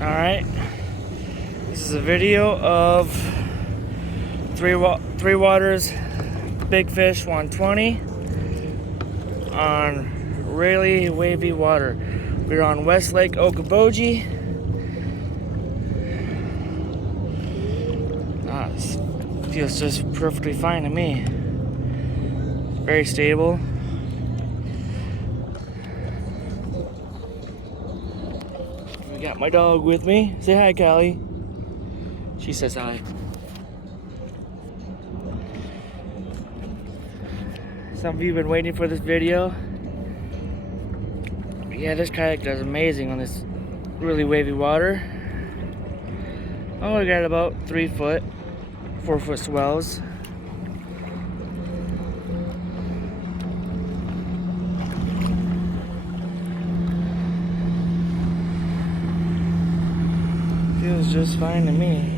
Alright, this is a video of Three Waters Big Fish 120 on really wavy water. We're on West Lake Okoboji. This feels just perfectly fine to me. Very stable. I got my dog with me. Say hi, Callie. She says hi. Some of you have been waiting for this video. Yeah, this kayak does amazing on this really wavy water. Oh, I got about 3 foot, 4 foot swells. Feels just fine to me.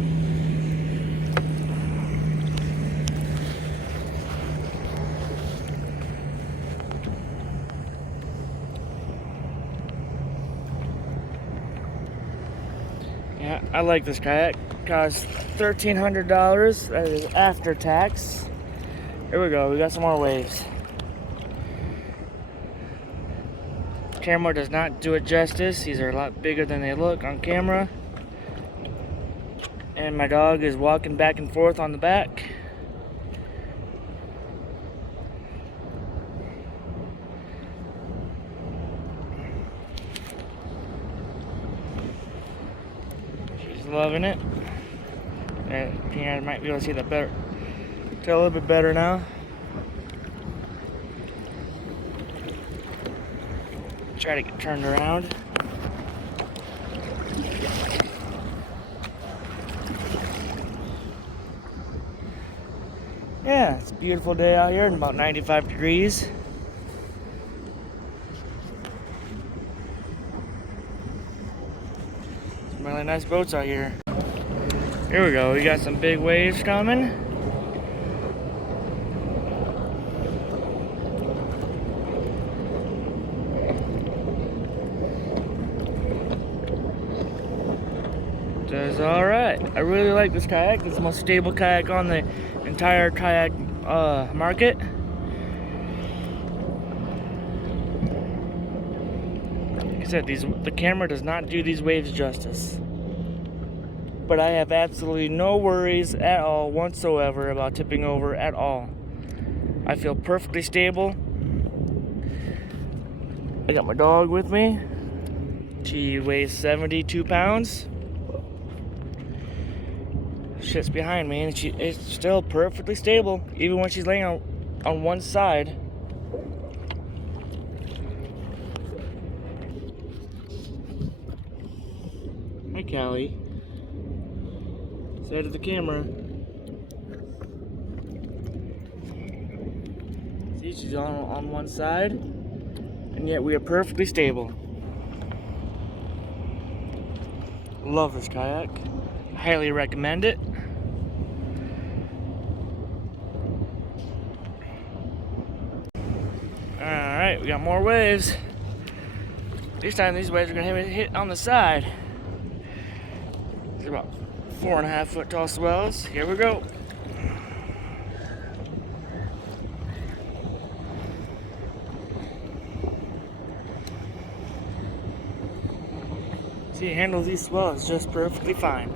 Yeah, I like this kayak. Cost $1,300. That is after tax. Here we go. We got some more waves. Camera does not do it justice. These are a lot bigger than they look on camera. And my dog is walking back and forth on the back. She's loving it. I might be able to see that better. Tell a little bit better now. Try to get turned around. Yeah, it's a beautiful day out here and about 95 degrees. Some really nice boats out here. Here we go, we got some big waves coming. Does alright. I really like this kayak. It's the most stable kayak on the entire kayak market. Like I said, the camera does not do these waves justice. But I have absolutely no worries at all whatsoever about tipping over at all. I feel perfectly stable. I got my dog with me. She weighs 72 pounds. Shit's behind me and it's still perfectly stable even when she's laying on one side. Hi, Callie. Say to the camera. See, she's on one side and yet we are perfectly stable. Love this kayak. Highly recommend it. Alright, we got more waves. This time these waves are gonna hit on the side. It's about 4.5 foot tall swells. Here we go. See, it handles these swells just perfectly fine.